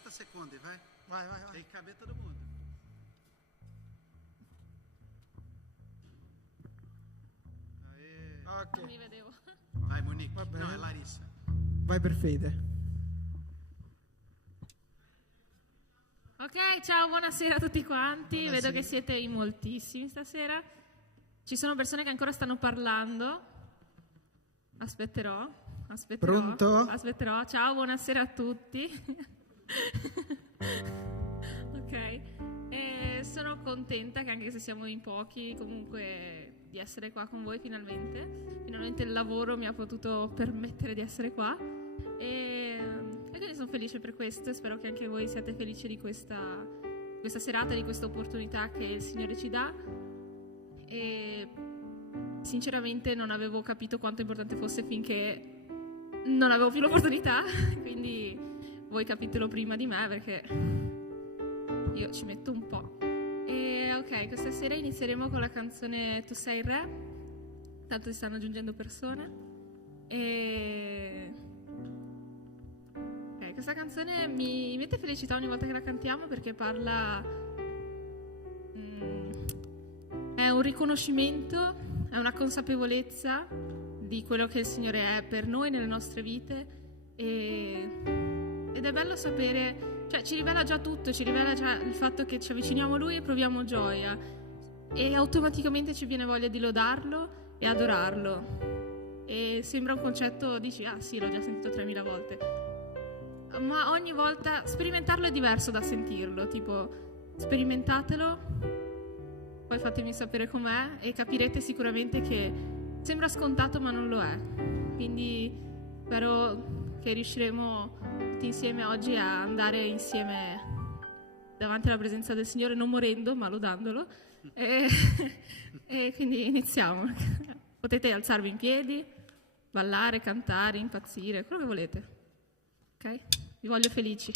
50 secondi, vai. Vai. Tem que caber todo mundo. Aê. Ok. Mi vedevo. Vai, Monique. Va bene. No, è Larissa. Vai per Fede. Ok, ciao, buonasera a tutti quanti. Buonasera. Vedo che siete in moltissimi stasera. Ci sono persone che ancora stanno parlando. Aspetterò. Pronto? Aspetterò. Ciao, buonasera a tutti. Ok. Sono contenta che anche se siamo in pochi, comunque di essere qua con voi finalmente. Finalmente il lavoro mi ha potuto permettere di essere qua. E quindi sono felice per questo e spero che anche voi siate felici di questa serata, di questa opportunità che il Signore ci dà. E sinceramente non avevo capito quanto importante fosse finché non avevo più l'opportunità, quindi voi capitelo prima di me perché io ci metto un po'. E ok, questa sera inizieremo con la canzone Tu sei il re, tanto si stanno aggiungendo persone. E ok, questa canzone mi mette felicità ogni volta che la cantiamo perché parla è un riconoscimento, è una consapevolezza di quello che il Signore è per noi nelle nostre vite ed è bello sapere, cioè ci rivela già tutto, ci rivela già il fatto che ci avviciniamo a Lui e proviamo gioia e automaticamente ci viene voglia di lodarlo e adorarlo. E sembra un concetto, dici, ah sì, l'ho già sentito 3000 volte, ma ogni volta sperimentarlo è diverso da sentirlo, tipo sperimentatelo, poi fatemi sapere com'è e capirete sicuramente che sembra scontato ma non lo è. Quindi spero che riusciremo tutti insieme oggi a andare insieme davanti alla presenza del Signore, non morendo ma lodandolo. E quindi iniziamo. Potete alzarvi in piedi, ballare, cantare, impazzire, quello che volete. Ok? Vi voglio felici.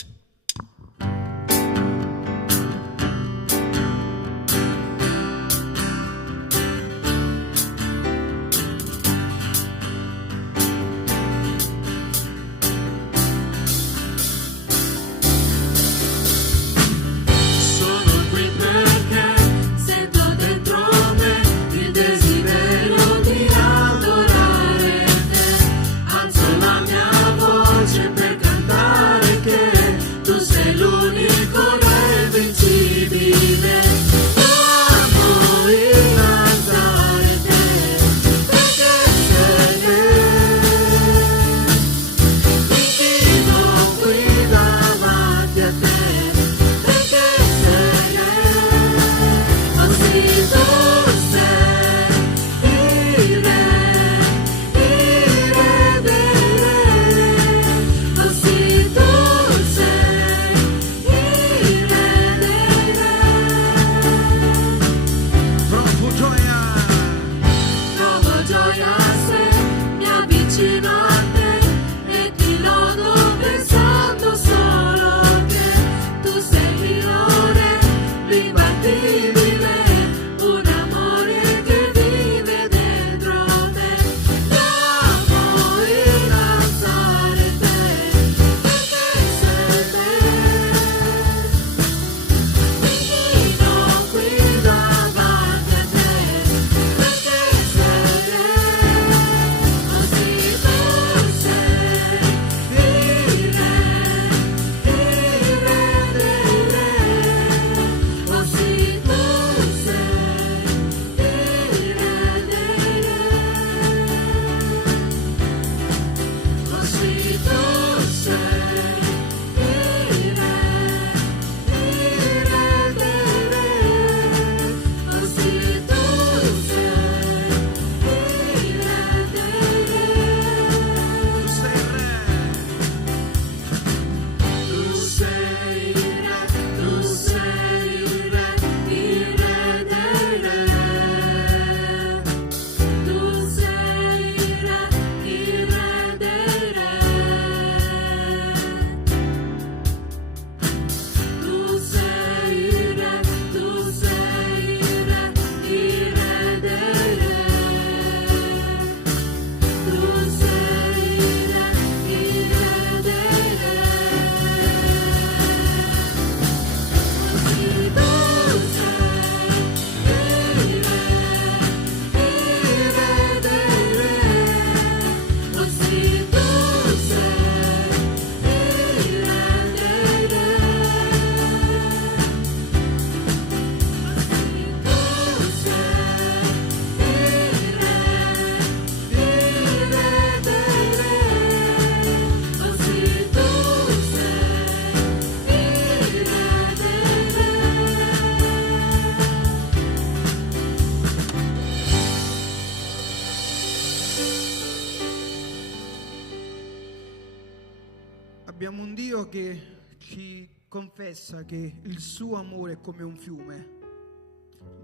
che ci confessa che il suo amore è come un fiume,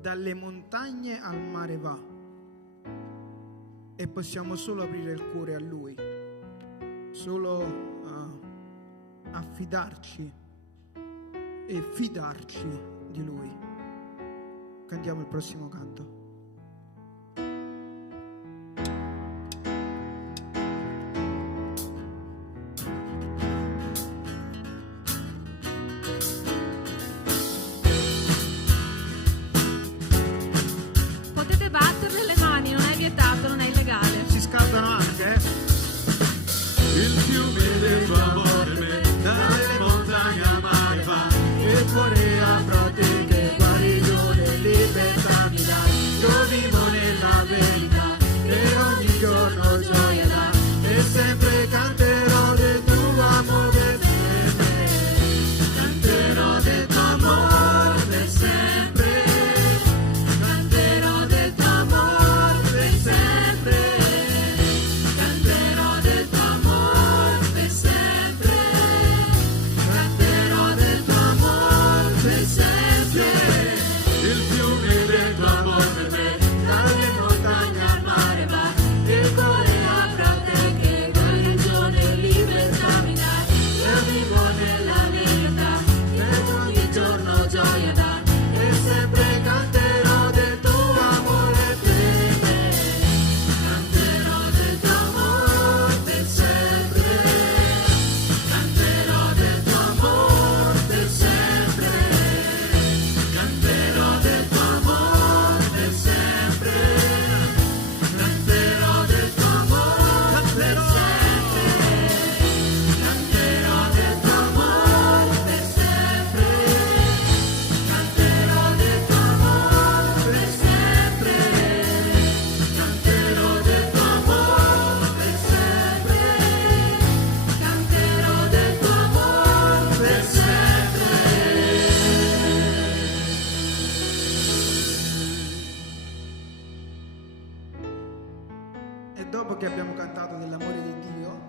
dalle montagne al mare va, e possiamo solo aprire il cuore a Lui, solo affidarci e fidarci di Lui. Cantiamo il prossimo canto. Potete batterle le mani, non è vietato, non è illegale. Si scaldano anche, Il fiume del tuo amore dalle montagne al mare va, e il cuore apro te che guarigione e libertà mi dà. Io vivo nella verità e ogni giorno gioia dà, e sempre canterò del tuo amore per me. Canterò del tuo amore per sempre, canterò del tuo amore per sempre, canterò del tuo amore per sempre, canterò del tuo amore per sempre. Il fiume del tuo amore per me, dalle montagne al mare va, il cuore apre a te che guarigione e libertà mi dà. Io vivo nella verità e ogni giorno gioia dà, e sempre canterò del tuo amore per me. Canterò del tuo amore per sempre, canterò del tuo amore per sempre, canterò del tuo amore per sempre, canterò del tuo amore per sempre, canterò del tuo amore per sempre, canterò del tuo amore per sempre, canterò del tuo amore per sempre, canterò del tuo amore per sempre. e dopo che abbiamo cantato dell'amore di Dio,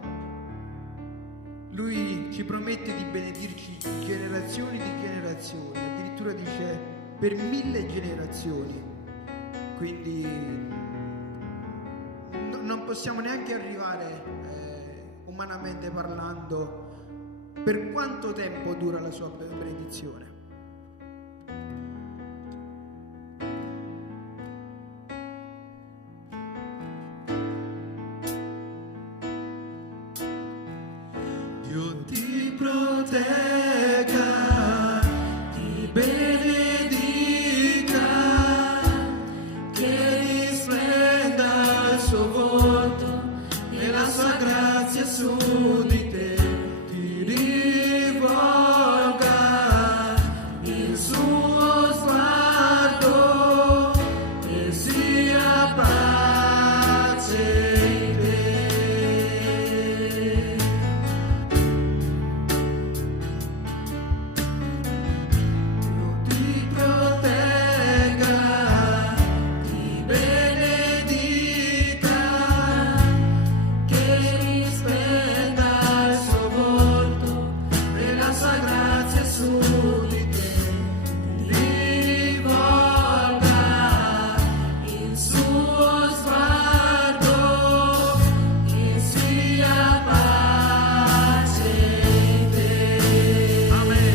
Lui ci promette di benedirci generazioni di generazioni, addirittura dice per 1000 generazioni. Quindi non possiamo neanche arrivare, umanamente parlando, per quanto tempo dura la sua benedizione. Dio ti protegga, ti benedica, che risplenda il suo volto e la sua grazia su di te, ti rivolga il suo sguardo e sia pace in te. Ti protegga, ti benedica, che risplenda il suo volto e la sua grazia su di te, rivolga il suo sguardo e sia pace in te. Amen.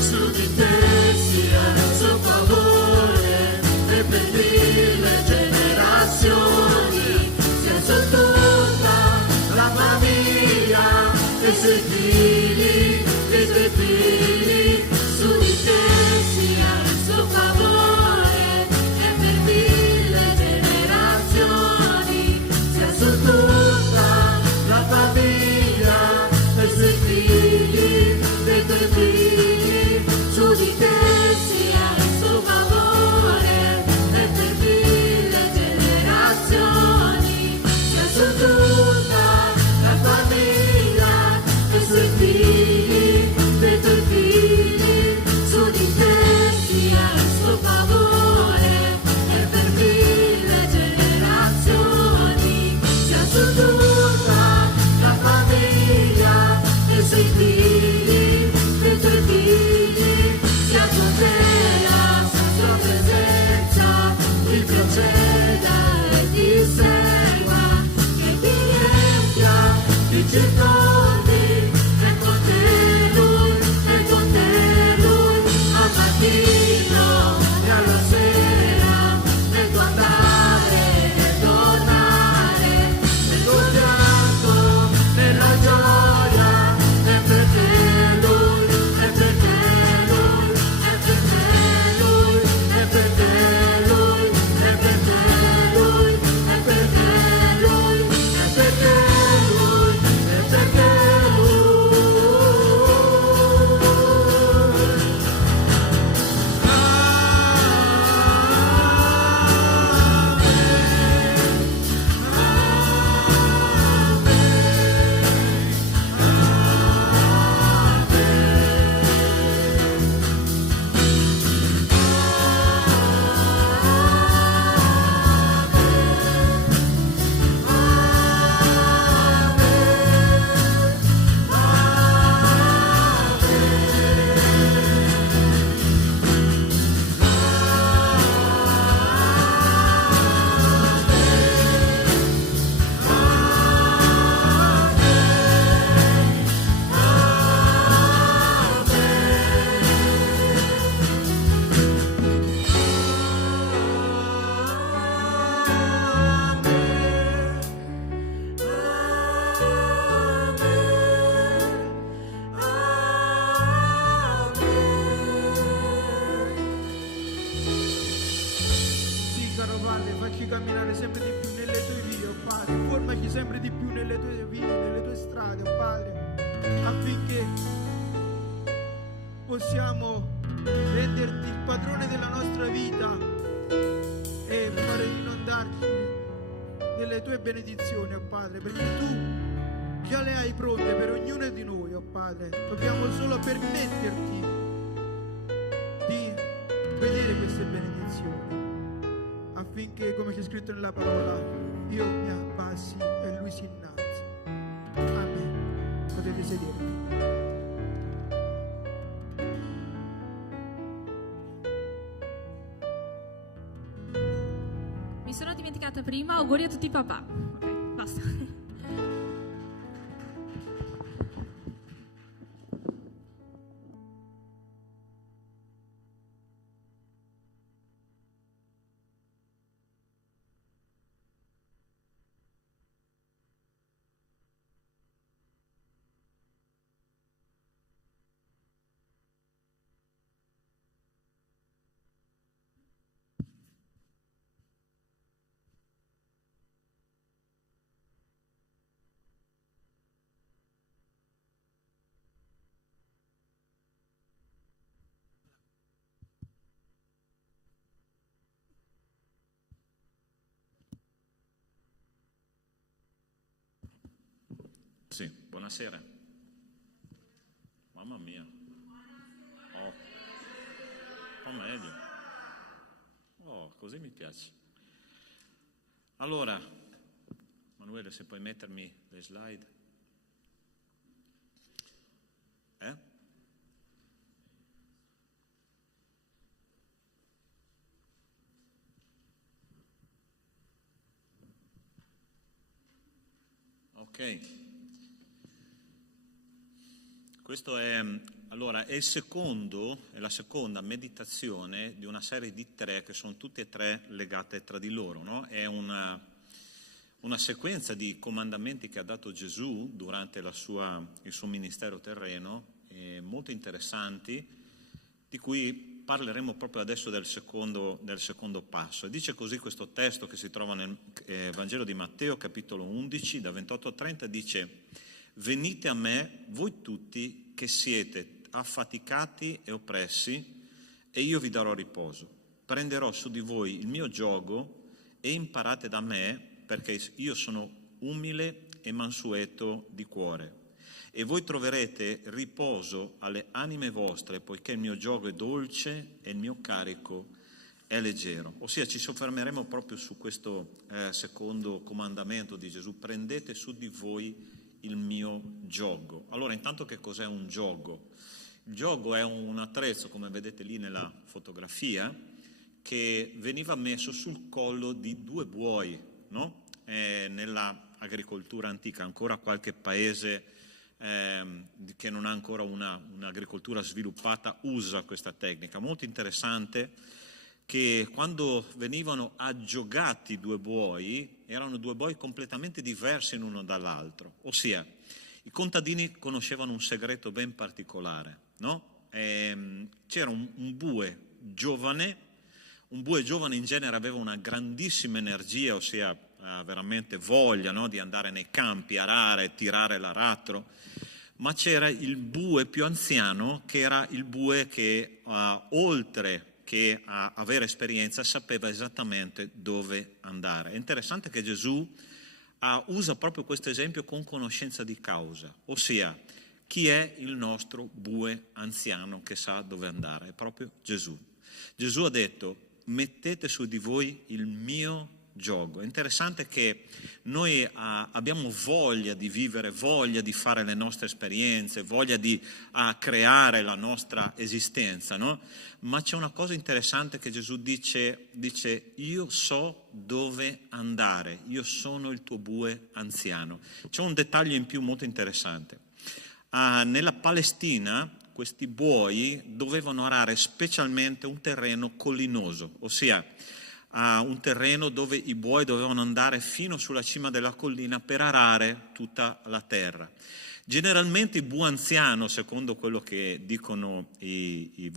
Su di te sia il suo favore e per mille generazioni, sia su tutta la famiglia dei suoi figli, dei suoi figli. Su di te sia il suo favore e per mille generazioni, sia su tutta la famiglia dei suoi figli. camminare sempre di più nelle tue vie, oh Padre, formaci sempre di più nelle tue vie, nelle tue strade, oh Padre, affinché possiamo renderti il padrone della nostra vita e fare inondarci delle tue benedizioni, oh Padre, perché tu già le hai pronte per ognuno di noi, oh Padre. Dobbiamo solo permetterti di vedere queste benedizioni, affinché, come c'è scritto nella parola, io mi abbassi e lui si innalzi. Amen. Potete sedervi. Mi sono dimenticata prima, auguri a tutti i papà. Ok, basta. Sì, buonasera. Mamma mia. Oh, un po' meglio. Oh, così mi piace. Allora, Manuele, se puoi mettermi le slide. Ok. Questo è la seconda meditazione di una serie di 3 che sono tutte e 3 legate tra di loro, no? È una sequenza di comandamenti che ha dato Gesù durante il suo ministero terreno, molto interessanti, di cui parleremo proprio adesso del secondo passo. E dice così questo testo che si trova nel Vangelo di Matteo, capitolo 11, da 28 a 30, dice: venite a me, voi tutti che siete affaticati e oppressi, e io vi darò riposo. Prenderò su di voi il mio giogo e imparate da me, perché io sono umile e mansueto di cuore. E voi troverete riposo alle anime vostre, poiché il mio giogo è dolce e il mio carico è leggero. Ossia, ci soffermeremo proprio su questo secondo comandamento di Gesù: prendete su di voi il mio giogo. Allora, intanto, che cos'è un giogo? Il giogo è un attrezzo, come vedete lì nella fotografia, che veniva messo sul collo di 2 buoi, no? Nella agricoltura antica, ancora qualche paese che non ha ancora un'agricoltura sviluppata usa questa tecnica. Molto interessante che quando venivano aggiogati 2 buoi, erano 2 buoi completamente diversi l'uno dall'altro. Ossia, i contadini conoscevano un segreto ben particolare, no? C'era un bue giovane in genere aveva una grandissima energia, ossia veramente voglia, no? Di andare nei campi, arare, tirare l'aratro, ma c'era il bue più anziano, che era il bue che oltre che a avere esperienza sapeva esattamente dove andare. È interessante che Gesù usa proprio questo esempio con conoscenza di causa, ossia, chi è il nostro bue anziano che sa dove andare? È proprio Gesù. Gesù ha detto: mettete su di voi il mio giogo. È interessante che noi abbiamo voglia di vivere, voglia di fare le nostre esperienze, voglia di creare la nostra esistenza, no? Ma c'è una cosa interessante che Gesù dice: io so dove andare, io sono il tuo bue anziano. C'è un dettaglio in più molto interessante. Nella Palestina questi buoi dovevano arare specialmente un terreno collinoso, ossia un terreno dove i buoi dovevano andare fino sulla cima della collina per arare tutta la terra. Generalmente il bue anziano, secondo quello che dicono i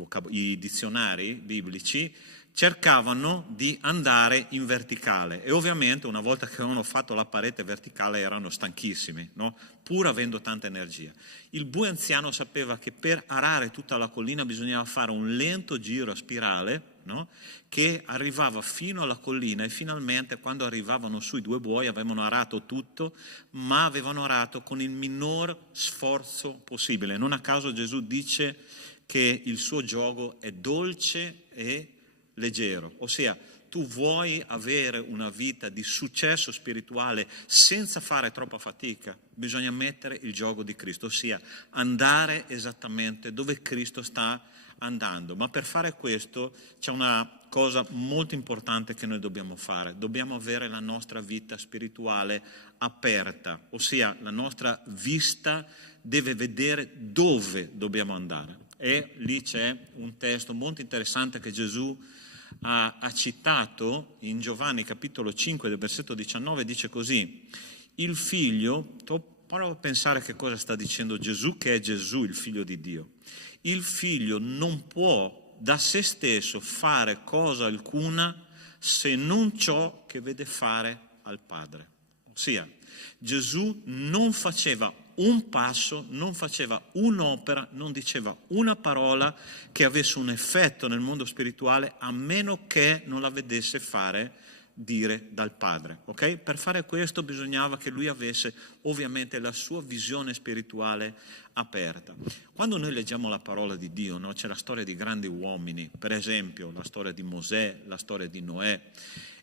dizionari biblici, cercavano di andare in verticale e ovviamente una volta che avevano fatto la parete verticale erano stanchissimi, no? Pur avendo tanta energia. Il bue anziano sapeva che per arare tutta la collina bisognava fare un lento giro a spirale, no? Che arrivava fino alla collina e finalmente quando arrivavano su i due buoi avevano arato tutto, ma avevano arato con il minor sforzo possibile. Non a caso Gesù dice che il suo giogo è dolce e leggero, ossia tu vuoi avere una vita di successo spirituale senza fare troppa fatica, bisogna mettere il giogo di Cristo, ossia andare esattamente dove Cristo sta andando. Ma per fare questo c'è una cosa molto importante che noi dobbiamo fare, dobbiamo avere la nostra vita spirituale aperta, ossia la nostra vista deve vedere dove dobbiamo andare. E lì c'è un testo molto interessante che Gesù ha citato in Giovanni capitolo 5 del versetto 19, dice così: il figlio, prova a pensare che cosa sta dicendo Gesù, che è Gesù il figlio di Dio. Il figlio non può da se stesso fare cosa alcuna se non ciò che vede fare al Padre. Ossia, Gesù non faceva un passo, non faceva un'opera, non diceva una parola che avesse un effetto nel mondo spirituale a meno che non la vedesse dire dal Padre. Ok? Per fare questo bisognava che lui avesse ovviamente la sua visione spirituale aperta. Quando noi leggiamo la parola di Dio, no? C'è la storia di grandi uomini, per esempio la storia di Mosè, la storia di Noè,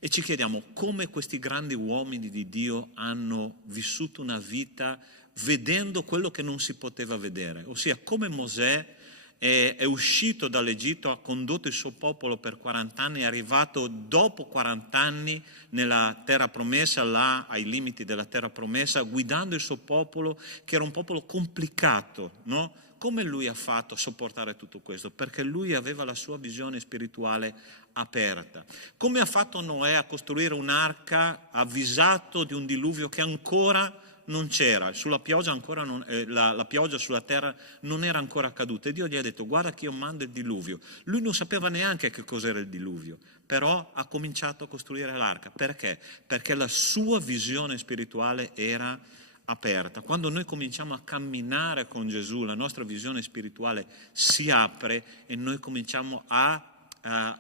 e ci chiediamo come questi grandi uomini di Dio hanno vissuto una vita vedendo quello che non si poteva vedere, ossia come Mosè è uscito dall'Egitto, ha condotto il suo popolo per 40 anni, è arrivato dopo 40 anni nella terra promessa, là ai limiti della terra promessa, guidando il suo popolo, che era un popolo complicato, no? Come lui ha fatto a sopportare tutto questo? Perché lui aveva la sua visione spirituale aperta. Come ha fatto Noè a costruire un'arca avvisato di un diluvio che ancora non c'era, sulla pioggia ancora la pioggia sulla terra non era ancora caduta e Dio gli ha detto guarda che io mando il diluvio. Lui non sapeva neanche che cos'era il diluvio, però ha cominciato a costruire l'arca. Perché? Perché la sua visione spirituale era aperta. Quando noi cominciamo a camminare con Gesù, la nostra visione spirituale si apre e noi cominciamo a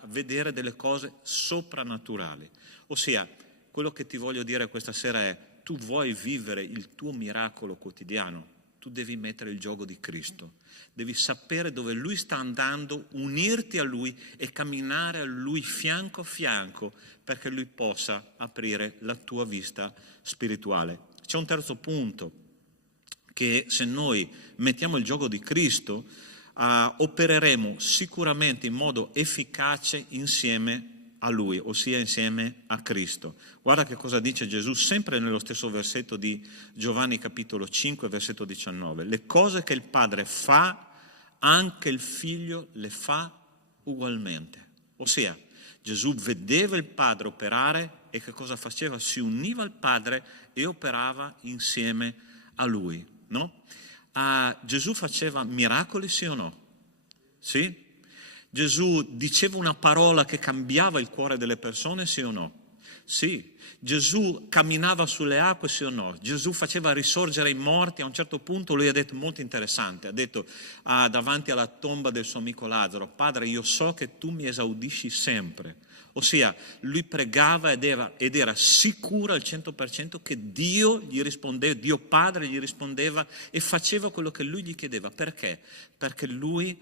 vedere delle cose soprannaturali. Ossia, quello che ti voglio dire questa sera è: tu vuoi vivere il tuo miracolo quotidiano, tu devi mettere il gioco di Cristo, devi sapere dove Lui sta andando, unirti a Lui e camminare a Lui fianco a fianco perché Lui possa aprire la tua vista spirituale. C'è un terzo punto, che se noi mettiamo il gioco di Cristo, opereremo sicuramente in modo efficace insieme a Lui, ossia insieme a Cristo. Guarda che cosa dice Gesù, sempre nello stesso versetto di Giovanni capitolo 5, versetto 19. Le cose che il Padre fa, anche il Figlio le fa ugualmente. Ossia, Gesù vedeva il Padre operare e che cosa faceva? Si univa al Padre e operava insieme a Lui, no? Gesù faceva miracoli, sì o no? Sì? Gesù diceva una parola che cambiava il cuore delle persone, sì o no? Sì. Gesù camminava sulle acque, sì o no? Gesù faceva risorgere i morti. A un certo punto lui ha detto, molto interessante, ha detto davanti alla tomba del suo amico Lazzaro: Padre, io so che tu mi esaudisci sempre. Ossia, lui pregava ed era sicuro al 100% che Dio gli rispondeva, Dio Padre gli rispondeva e faceva quello che lui gli chiedeva. Perché? Perché lui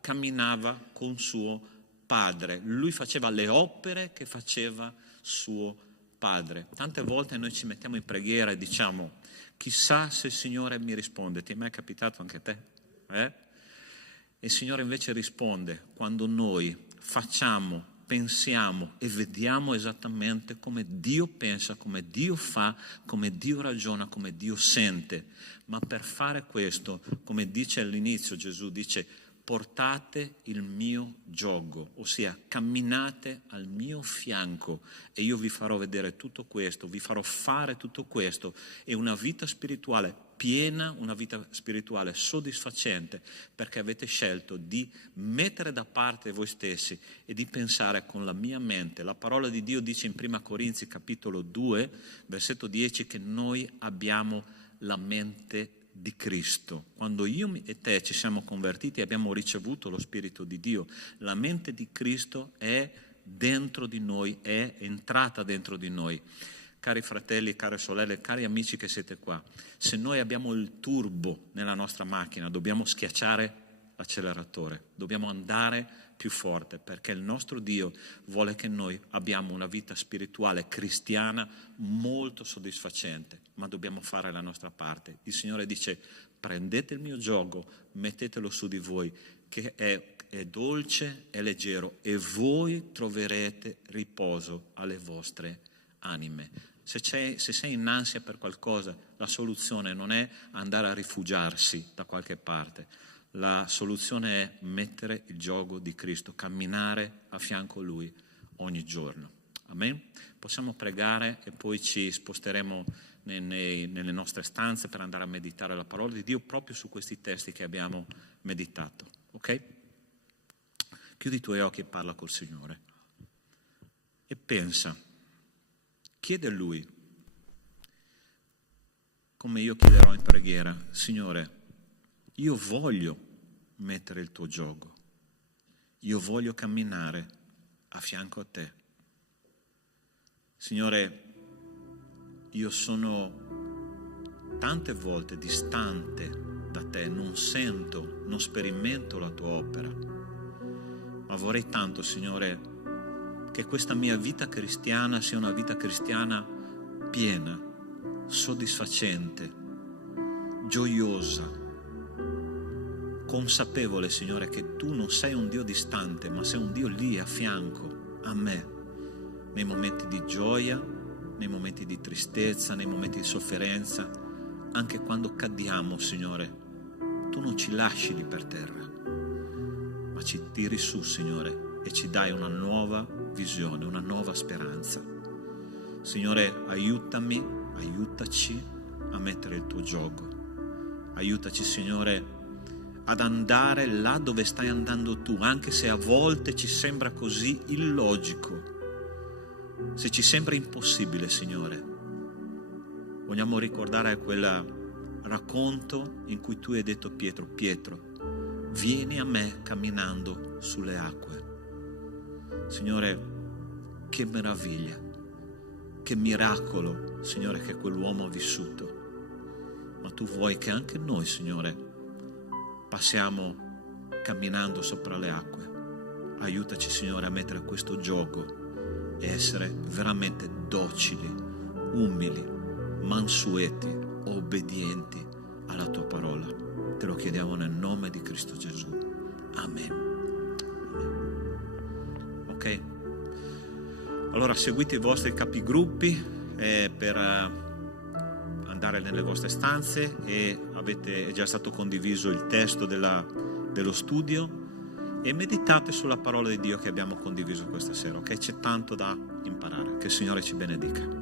camminava con suo Padre, lui faceva le opere che faceva suo Padre. Tante volte noi ci mettiamo in preghiera e diciamo: chissà se il Signore mi risponde. Ti è mai capitato anche a te? E il Signore invece risponde quando noi facciamo, pensiamo e vediamo esattamente come Dio pensa, come Dio fa, come Dio ragiona, come Dio sente. Ma per fare questo, come dice all'inizio Gesù, dice: portate il mio giogo, ossia camminate al mio fianco e io vi farò vedere tutto questo, vi farò fare tutto questo, e una vita spirituale piena, una vita spirituale soddisfacente, perché avete scelto di mettere da parte voi stessi e di pensare con la mia mente. La parola di Dio dice in 1 Corinzi capitolo 2, versetto 10, che noi abbiamo la mente di Cristo. Quando io e te ci siamo convertiti e abbiamo ricevuto lo Spirito di Dio, la mente di Cristo è dentro di noi, è entrata dentro di noi. Cari fratelli, care sorelle, cari amici che siete qua, se noi abbiamo il turbo nella nostra macchina, dobbiamo schiacciare l'acceleratore, dobbiamo andare più forte, perché il nostro Dio vuole che noi abbiamo una vita spirituale cristiana molto soddisfacente, ma dobbiamo fare la nostra parte. Il Signore dice: prendete il mio giogo, mettetelo su di voi, che è dolce e leggero, e voi troverete riposo alle vostre anime. Se sei in ansia per qualcosa, la soluzione non è andare a rifugiarsi da qualche parte. La soluzione è mettere il giogo di Cristo, camminare a fianco a Lui ogni giorno. Amen? Possiamo pregare e poi ci sposteremo nelle nostre stanze per andare a meditare la parola di Dio proprio su questi testi che abbiamo meditato. Ok? Chiudi i tuoi occhi e parla col Signore. E pensa, chiede a Lui, come io chiederò in preghiera: Signore, io voglio mettere il tuo giogo, io voglio camminare a fianco a te. Signore, io sono tante volte distante da te, non sento, non sperimento la tua opera, ma vorrei tanto, Signore, che questa mia vita cristiana sia una vita cristiana piena, soddisfacente, gioiosa, consapevole, Signore, che tu non sei un Dio distante, ma sei un Dio lì a fianco a me, nei momenti di gioia, nei momenti di tristezza, nei momenti di sofferenza, anche quando cadiamo, Signore, tu non ci lasci lì per terra, ma ci tiri su, Signore, e ci dai una nuova visione, una nuova speranza. Signore, aiutaci a mettere il tuo gioco. Aiutaci, Signore, ad andare là dove stai andando tu, anche se a volte ci sembra così illogico, se ci sembra impossibile, Signore. Vogliamo ricordare quel racconto in cui tu hai detto a Pietro: Pietro, vieni a me camminando sulle acque. Signore, che meraviglia, che miracolo, Signore, che quell'uomo ha vissuto. Ma tu vuoi che anche noi, Signore, passiamo camminando sopra le acque. Aiutaci, Signore, a mettere questo gioco e essere veramente docili, umili, mansueti, obbedienti alla tua parola. Te lo chiediamo nel nome di Cristo Gesù. Amen. Ok? Allora seguite i vostri capigruppi per andare nelle vostre stanze, e è già stato condiviso il testo dello studio, e meditate sulla parola di Dio che abbiamo condiviso questa sera. Ok? C'è tanto da imparare. Che il Signore ci benedica.